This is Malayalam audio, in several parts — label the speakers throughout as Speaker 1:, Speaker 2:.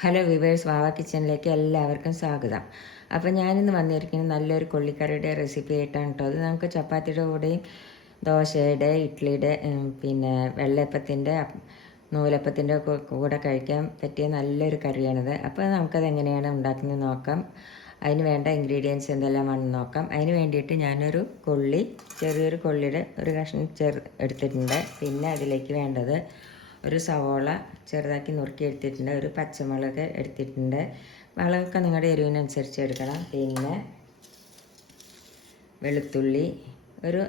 Speaker 1: ഹലോ വിവേഴ്സ് വാവ കിച്ചണിലേക്ക് എല്ലാവർക്കും സ്വാഗതം. അപ്പോൾ ഞാനിന്ന് വന്നിരിക്കുന്നത് നല്ലൊരു കൊള്ളിക്കറിയുടെ റെസിപ്പി ആയിട്ടാണ് കേട്ടോ. അത് നമുക്ക് ചപ്പാത്തിയുടെ കൂടെയും ദോശയുടെ ഇഡ്ഡലിയുടെ പിന്നെ വെള്ളയപ്പത്തിന്റെ നൂലപ്പത്തിന്റെ കൂടെ കഴിക്കാൻ പറ്റിയ നല്ലൊരു കറിയാണിത്. അപ്പോൾ നമുക്കത് എങ്ങനെയാണ് ഉണ്ടാക്കുന്നത് നോക്കാം. അതിന് വേണ്ട ഇൻഗ്രീഡിയൻസ് എന്തെല്ലാം എന്തെല്ലാമാണെന്ന് നോക്കാം. അതിന് വേണ്ടിയിട്ട് ഞാനൊരു കൊള്ളി ചെറിയൊരു കൊള്ളിയുടെ ഒരു കഷ്ണം ചെറു എടുത്തിട്ടുണ്ട്. പിന്നെ അതിലേക്ക് വേണ്ടത് ഒരു സവോള ചെറുതാക്കി നുറുക്കി എടുത്തിട്ടുണ്ട് ഒരു പച്ചമുളക് എടുത്തിട്ടുണ്ട്. മുളകൊക്കെ നിങ്ങളുടെ എരിവിനനുസരിച്ച് എടുക്കണം. പിന്നെ വെളുത്തുള്ളി. ഒരു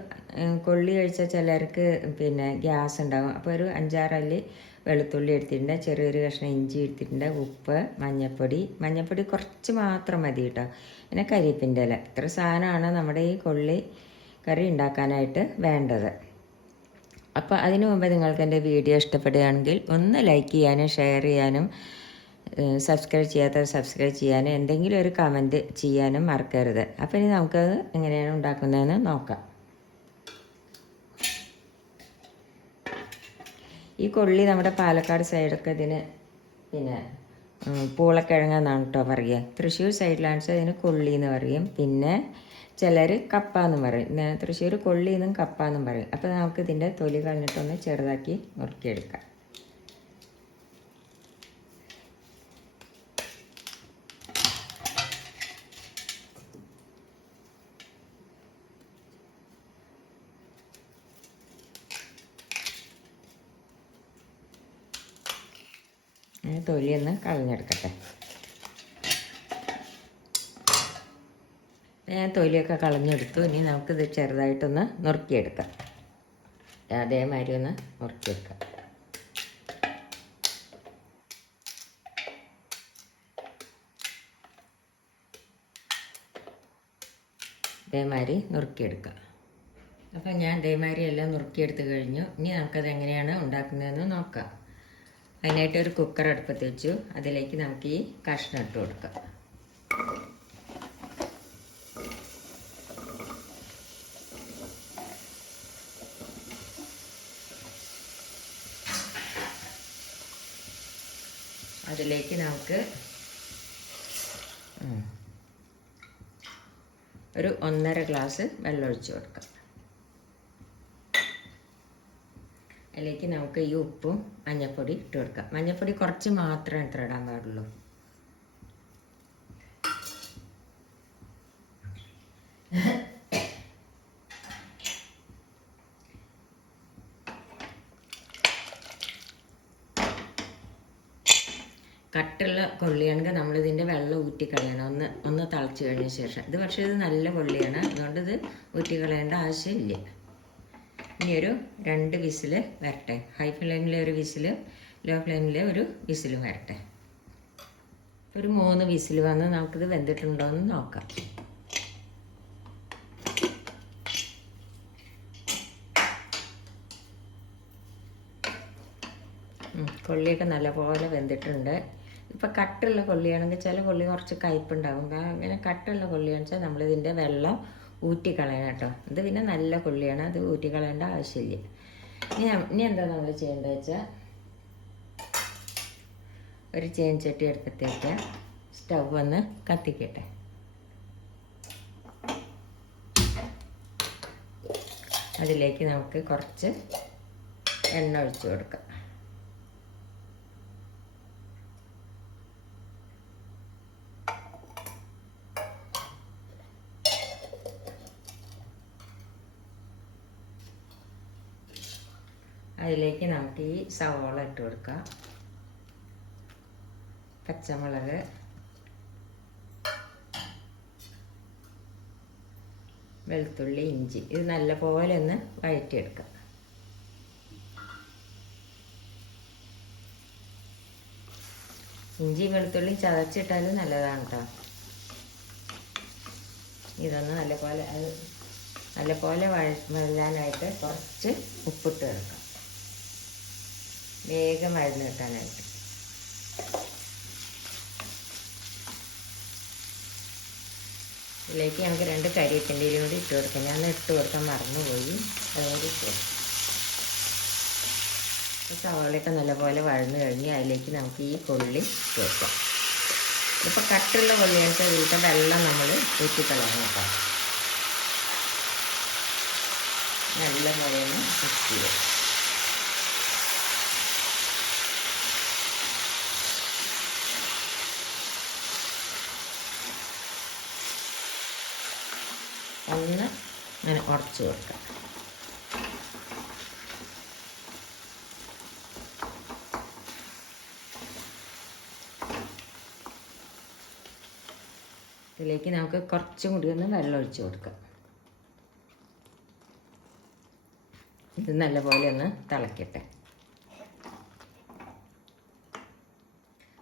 Speaker 1: കൊള്ളി കഴിച്ചാൽ ചിലർക്ക് പിന്നെ ഗ്യാസ് ഉണ്ടാകും അപ്പോൾ ഒരു അഞ്ചാറല്ലി വെളുത്തുള്ളി എടുത്തിട്ടുണ്ട്. ചെറിയൊരു കഷ്ണം ഇഞ്ചി എടുത്തിട്ടുണ്ട്. ഉപ്പ് മഞ്ഞൾപ്പൊടി മഞ്ഞൾപ്പൊടി കുറച്ച് മാത്രം മതി കേട്ടോ. പിന്നെ കരിയപ്പിന്റെ ഇല. ഇത്ര സാധനമാണ് നമ്മുടെ ഈ കൊള്ളി കറി ഉണ്ടാക്കാനായിട്ട് വേണ്ടത്. അപ്പോൾ അതിനു മുമ്പ് നിങ്ങൾക്ക് എന്റെ വീഡിയോ ഇഷ്ടപ്പെടുകയാണെങ്കിൽ ഒന്ന് ലൈക്ക് ചെയ്യാനും ഷെയർ ചെയ്യാനും സബ്സ്ക്രൈബ് ചെയ്യാത്തവർ സബ്സ്ക്രൈബ് ചെയ്യാനും എന്തെങ്കിലും ഒരു കമന്റ് ചെയ്യാനും മറക്കരുത്. അപ്പോൾ ഇനി നമുക്കത് എങ്ങനെയാണ് ഉണ്ടാക്കുന്നതെന്ന് നോക്കാം. ഈ കൊള്ളി നമ്മുടെ പാലക്കാട് സൈഡൊക്കെ ഇതിന് പിന്നെ പൂളക്കിഴങ്ങെന്നാണ് കേട്ടോ പറയുക തൃശ്ശൂർ സൈഡിലാണ് അതിന് കൊള്ളി എന്ന് പറയും. പിന്നെ ചിലർ കപ്പ എന്നും പറയും. തൃശ്ശൂർ കൊള്ളി എന്നും കപ്പ എന്നും പറയും. അപ്പോൾ നമുക്ക് ഇതിന്റെ തൊലി കളഞ്ഞിട്ടൊന്ന് ചെറുതാക്കി നുറുക്കിയെടുക്കാം. ഇനി തൊലി ഒന്ന് കളഞ്ഞെടുക്കട്ടെ. ഞാൻ തൊലിയൊക്കെ കളഞ്ഞെടുത്തു. ഇനി നമുക്കിത് ചെറുതായിട്ടൊന്ന് നുറുക്കിയെടുക്കാം. അതേമാതിരി ഒന്ന് നുറുക്കിയെടുക്കാം. ഇതേമാതിരി നുറുക്കിയെടുക്കാം. അപ്പം ഞാൻ ഇതേമാതിരി എല്ലാം നുറുക്കിയെടുത്ത് കഴിഞ്ഞു. ഇനി നമുക്കത് എങ്ങനെയാണ് ഉണ്ടാക്കുന്നതെന്ന് നോക്കാം. അതിനായിട്ട് ഒരു കുക്കർ അടുപ്പത്ത് വെച്ചു. അതിലേക്ക് നമുക്ക് ഈ കഷ്ണം ഇട്ട് കൊടുക്കാം. അതിലേക്ക് നമുക്ക് ഒരു ഒന്നര ഗ്ലാസ് വെള്ളം ഒഴിച്ച് കൊടുക്കാം. അതിലേക്ക് നമുക്ക് ഈ ഉപ്പും മഞ്ഞൾപ്പൊടി ഇട്ട് കൊടുക്കാം. മഞ്ഞൾപ്പൊടി കുറച്ച് മാത്രമേ ഇത്ര ഇടാൻ പാടുള്ളൂ. കട്ടുള്ള കൊള്ളിയാണെങ്കിൽ നമ്മളിതിന്റെ വെള്ളം ഊറ്റിക്കളയണം. ഒന്ന് ഒന്ന് തിളച്ച് കഴിഞ്ഞ ശേഷം. ഇത് പക്ഷേ ഇത് നല്ല കൊള്ളിയാണ്. അതുകൊണ്ട് ഇത് ഊറ്റിക്കളയേണ്ട ആവശ്യമില്ല. ഇനി ഒരു രണ്ട് വിസിൽ വരട്ടെ. ഹൈ ഫ്ലെയിമിൽ ഒരു വിസിൽ ലോ ഫ്ലെയിമിൽ ഒരു വിസിൽ വരട്ടെ. ഒരു മൂന്ന് വിസിൽ വന്ന് നമുക്കിത് വെന്തിട്ടുണ്ടോ എന്ന് നോക്കാം. കൊള്ളിയൊക്കെ നല്ലപോലെ വെന്തിട്ടുണ്ട്. ഇപ്പം കട്ടുള്ള കൊള്ളിയാണെങ്കിൽ ചില കൊള്ളി കുറച്ച് കയ്പ്പുണ്ടാകും കാരണം അങ്ങനെ കട്ടുള്ള കൊള്ളിയാണെന്ന് വെച്ചാൽ നമ്മളിതിന്റെ വെള്ളം ഊറ്റിക്കളയണം കേട്ടോ. ഇത് പിന്നെ നല്ല കൊള്ളിയാണ്. അത് ഊറ്റിക്കളയേണ്ട ആവശ്യമില്ല. ഇനി ഇനി എന്താ നമ്മൾ ചെയ്യേണ്ടത് വെച്ചാൽ ഒരു ചേഞ്ചട്ടി എടുത്തിട്ടേക്ക് സ്റ്റവ് ഒന്ന് കത്തിക്കട്ടെ. അതിലേക്ക് നമുക്ക് കുറച്ച് എണ്ണ ഒഴിച്ചു കൊടുക്കാം. അതിലേക്ക് നമുക്ക് ഈ സവോള ഇട്ട് കൊടുക്കാം. പച്ചമുളക്. വെളുത്തുള്ളി ഇഞ്ചി. ഇത് നല്ലപോലെ ഒന്ന് വഴറ്റിയെടുക്കാം. ഇഞ്ചി വെളുത്തുള്ളി ചതച്ചിട്ടാലും നല്ലതാണ് കേട്ടോ ഇതൊന്ന് നല്ലപോലെ അത് നല്ലപോലെ വഴ വഴലാനായിട്ട് കുറച്ച് ഉപ്പിട്ട് വെക്കാം വേഗം വഴന്ന് കിട്ടാനായിട്ട്. ഇതിലേക്ക് നമുക്ക് രണ്ട് കരിയേപ്പിന്റെ കൂടി ഇട്ട് കൊടുക്കാം. ഞാൻ ഇട്ട് കൊടുക്കാൻ മറന്നുപോയി. അതുകൊണ്ട് ഇട്ട് കൊടുക്കാം. സവാളയൊക്കെ നല്ലപോലെ വഴന്നു കഴിഞ്ഞ് അതിലേക്ക് നമുക്ക് ഈ കൊള്ളി ചേർക്കാം ഇപ്പോൾ കട്ടുള്ള കൊള്ളിയായിട്ട് ഇതിലത്തെ വെള്ളം നമ്മൾ ഊറ്റിക്കളയണം കേട്ടോ. നല്ല ഒന്ന് മിക്സ് ചെയ്ത് ഒന്ന് അങ്ങനെ ഉടച്ചു കൊടുക്കാം ഇതിലേക്ക് നമുക്ക് കുറച്ചും കൂടി ഒന്ന് വെള്ളം ഒഴിച്ച് കൊടുക്കാം ഇത് നല്ലപോലെ ഒന്ന് തിളക്കട്ടെ.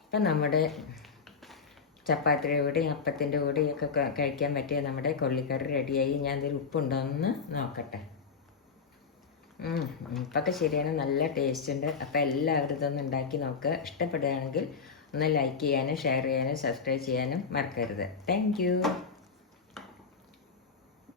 Speaker 1: അപ്പം നമ്മുടെ ചപ്പാത്തിയുടെ കൂടെയും അപ്പത്തിന്റെ കൂടെയും ഒക്കെ കഴിക്കാൻ പറ്റിയ നമ്മുടെ കൊള്ളിക്കറി റെഡിയായി. ഞാൻ ഇതിൽ ഉപ്പുണ്ടോയെന്ന് നോക്കട്ടെ. ഉപ്പൊക്കെ ശരിയാണ്. നല്ല ടേസ്റ്റ് ഉണ്ട്. അപ്പോൾ എല്ലാവരും ഇതൊന്ന് ഉണ്ടാക്കി നോക്കുക. ഇഷ്ടപ്പെടുകയാണെങ്കിൽ ഒന്ന് ലൈക്ക് ചെയ്യാനും ഷെയർ ചെയ്യാനും സബ്സ്ക്രൈബ് ചെയ്യാനും മറക്കരുത്. താങ്ക്